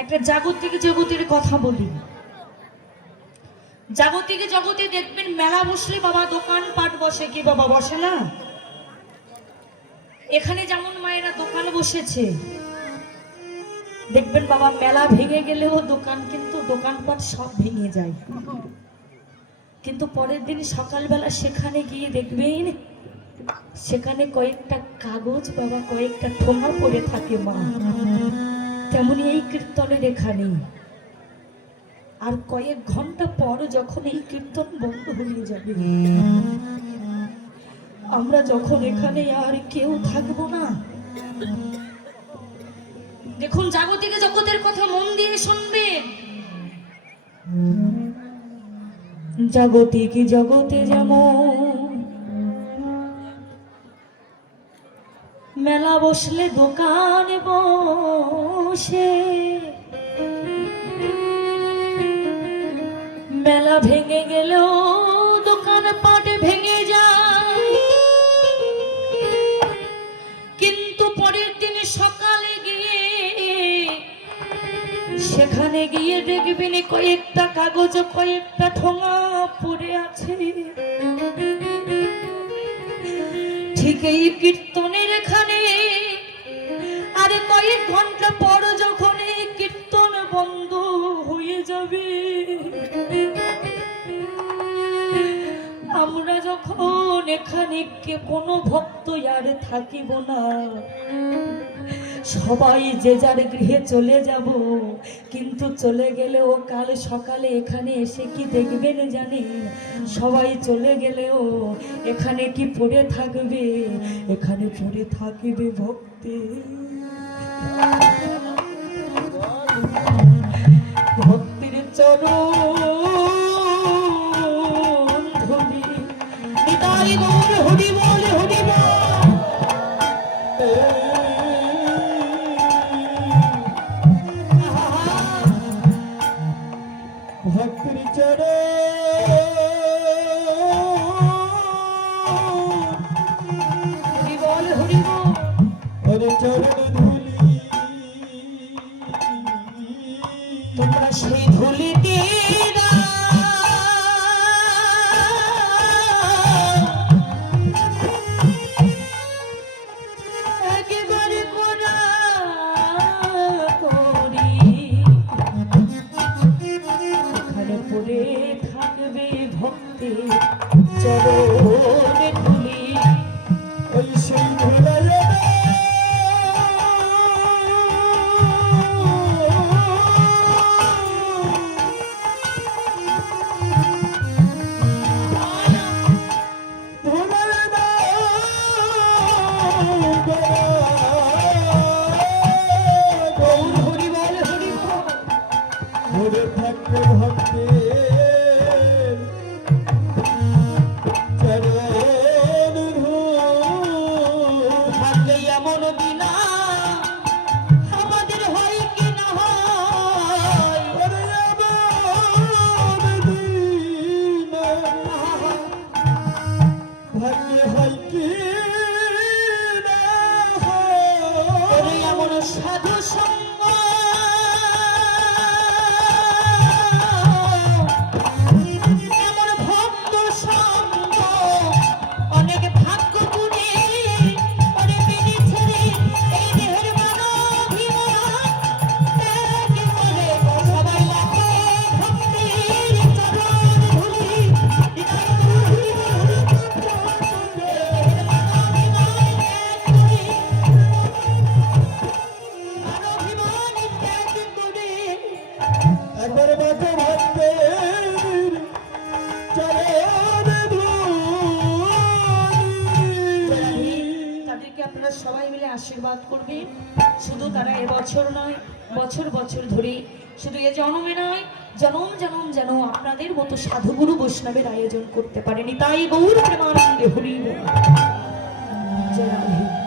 একটা জাগতিক জগতের কথা বলি। জাগতিক জগতে দেখবেন মেলা বসলে বাবা দোকান পাট বসে, কি বাবা বসে না? এখানে যেমন মায়েরা দোকান বসেছে, দেখবেন বাবা মেলা ভেঙে গেলেও দোকান কিন্তু দোকানপাট সব ভেঙে যায়, কিন্তু পরের দিন সকালবেলা সেখানে গিয়ে দেখবেন সেখানে কয়েকটা কাগজ বাবা কয়েকটা ঠোঙা পড়ে থাকে মা। তেমনি এই কীর্তনের এখানে আর কয়েক ঘন্টা পর যখন এই কীর্তন বন্ধ হয়ে যাবে, আমরা যখন এখানে আর কেউ থাকবো না, দেখুন জাগতিক জগতের কথা মন দিয়ে শুনবে। জাগতিক জগতে যেমন মেলা বসলে দোকান বসে, মেলা ভেঙে গেলেও দোকান পাট ভেঙে যায়, কিন্তু পরের দিন সকালে গিয়ে সেখানে গিয়ে দেখবেন কয়েকটা কাগজ কয়েকটা ঠোঙা পড়ে আছে। ঠিক এই কীর্তনের এখানে আরে কয়েক ঘন্টা পর যখন এই কীর্তন বন্ধ হয়ে যাবে, আমরা যখন এখানে কোনো ভক্ত আর থাকিব না, সবাই যে যার গৃহে চলে যাব। কিন্তু চলে গেলেও কাল সকালে এখানে এসে কি দেখবেন জানি, সবাই চলে গেলেও এখানে কি পড়ে থাকবে, এখানে পড়ে থাকবে ভক্তি, ভক্তির চরণ ধরি। নিতাই গৌর হরি বল হরি বল। ভক্তির চরণ হরি বল হরি বল। হরি চরণ ধুলি, তোমরা সেই ধুলিতে একেবারে গোনা করি, এখানে পড়ে থাকবে ভক্তি চরণে ধুলি। ওই সেই ধুলায় ভরে থাকবে ভক্তি চরণ ধুলি। এমন বিনা আমাদের হয় কি না হয়, ভাগ্যে হয় কি না হয়, এমন সাধু সঙ্গ সবাই মিলে আশীর্বাদ করবেন। শুধু তারা এবছর নয় বছর বছর ধরে, শুধু এ জন্মে নয় জনম জনম যেন আপনাদের মতো সাধুগুরু বৈষ্ণবের আয়োজন করতে পারেনি। তাই গৌর প্রেমানন্দে হরি বল। জয় রাধে।